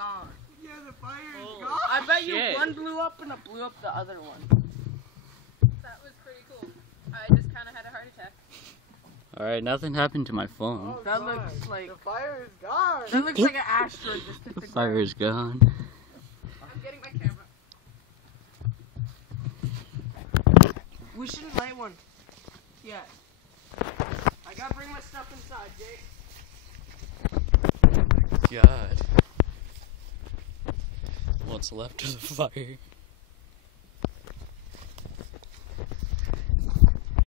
gone. Yeah, the fire is Holy gone. I bet you shit. one blew up and it blew up the other one. That was pretty cool. I just kind of had a heart attack. Alright, nothing happened to my phone. Oh, That God. looks like The fire is gone. that looks like an asteroid just hit The the fire ground. is gone. I'm getting my camera. We shouldn't light one. Yeah. I gotta bring my stuff inside, Jake. God. What's left of the fire?